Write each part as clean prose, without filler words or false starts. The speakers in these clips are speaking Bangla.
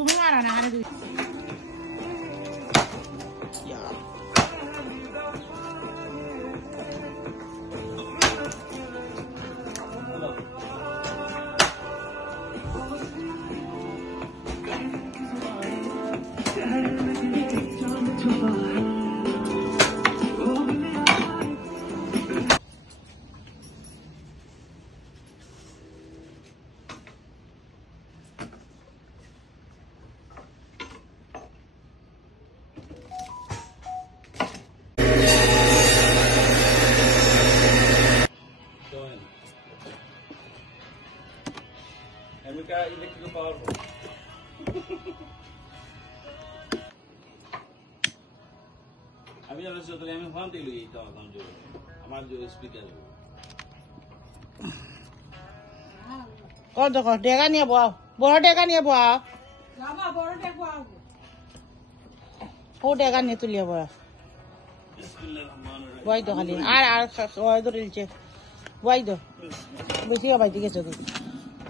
তুমি মারা না আরে electrical power. अभी अगर सोच रहे हैं हम फोन दे लो ये तो हम जो हमारे जो स्पीकर है কত দেখো ডেগা নিয়ে বও বড় ডেগা নিয়ে বও বাবা বড় ডেগা বও ও ডেগা নিয়ে তুলিয়ে বও বই তো খালি আর ওই তো রিলছে বই তো বেশি বাই দিকে চল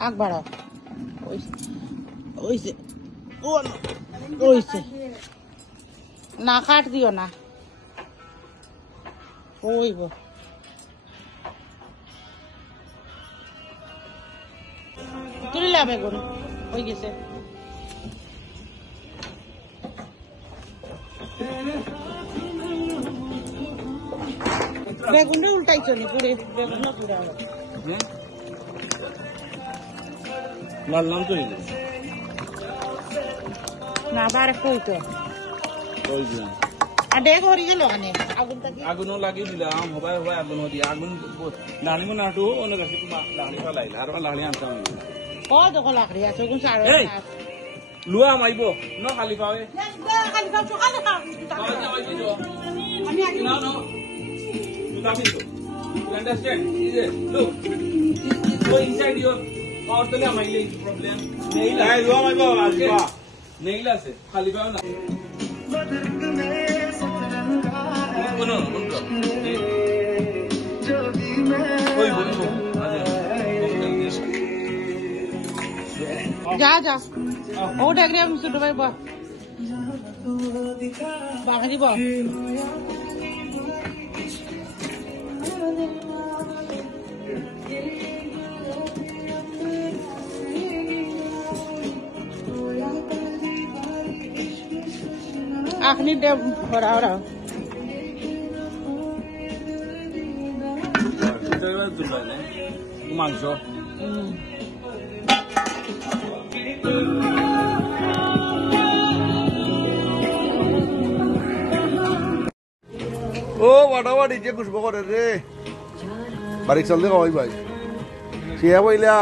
আগ বাড়াও ওইছে ওইছে না কাট দিও না ওইব তুলিলাম এখন হয়ে গেছে বেগুনটা উল্টাইছো নি পুরে বেগুনটা পুরে लाल नाम तो ही না বারে কইতো कोई भी আর দেখ হরি গেল আনে আগুন লাগি দিলাম হবাই হবাই আগুন দি আগুন লালি মো নাটু ওনে কাছে লালি লাইলা আর লালি আনতাম ও দেখো লাকড়ি আছে কোন সার লুয়া মাইবো ন খালি পাবে খালি পাও সকালে খাও আমি আগে no you got me to you understand is it look go inside your और तो ले माइले प्रॉब्लम नहीं ला लुआ माइबो आजीबा नहीं ला से खाली पाओ ना बोलो कोई बोलो যা যা ও ডাকরে আমি ছোট ভাই বা বাঙা দিব আখনি দে ওরা ওরা মাংস ও বাটাবাড়ি যে খুশবো করে রে বাড়ি চলতে কই ভাই শেফ হইলা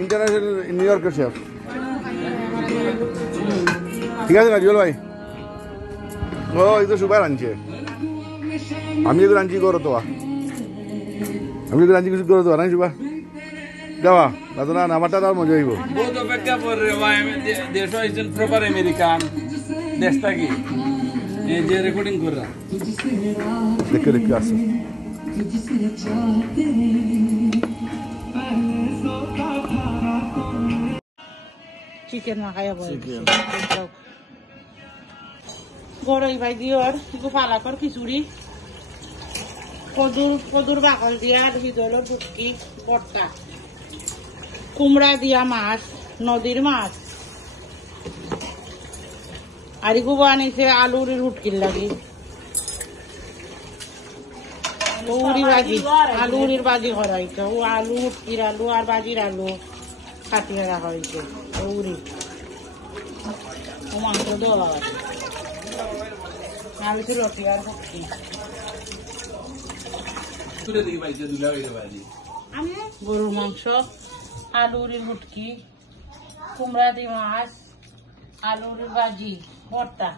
ইন্টারন্যাশনাল নিউ ইয়র্কের শেফ ঠিক আছে রাজুল ভাই ও এই তো সুপার আনছে আমি যদি রাঞ্চি করো তো আমি যদি রাঞ্চি কিছু করো তো নাই সুপার দেওয়া দাদা না আমারটা তার মজা হইব বহুত অপেক্ষা করে রে ভাই দেশ হইছেন প্রপার আমেরিকান দেশটা কি এই যে রেকর্ডিং করা দেখে দেখে আসো চিকেন মাখাইয়া বল গরই ভাই দিওর গোপালা কর খিচুড়ি কদুর বাকল দিয়া ভিতর বুটকি বর্তা কুমড়া দিয়া মাছ নদীর মাছ আর গুবো আনিছে আলুর রুটকির লাগি উড়ি ভাজি আলুর ভাজি করা হয়েছে ও আলু উটকির আলু আর ভাজির আলু কাটিয়ে রাখা হয়েছে উড়ি ও মাংস দেওয়া আছে রুটি আর ভক্তি গরুর মাংস আলুর মুটকি কুমড়া দি মাছ আলুর ভাজি ভর্তা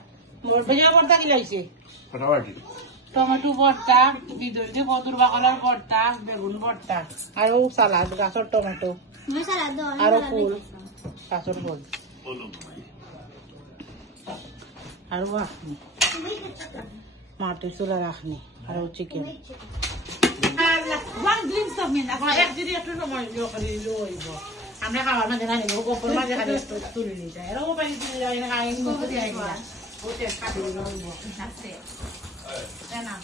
ভেজা ভর্তা কি লাগছে টমেটো ভর্তা বিদুর কদুর বাকলার ভর্তা বেগুন ভর্তা আর ও সালাদ গাছর টমেটো আর ফুল গাছর ফুল আর মাটির চুলা রাখনি আর chicken one glimpse of me. If I actually have to know my আমরা খাওয়ার মাঝে না নিব গোপর মাঝে খালি তুলে নিয়ে যায় এরকম পানি তুলে যায় না খাই মুখ দিয়ে আইডিয়া ও টেস্ট কাটি দিল আছে না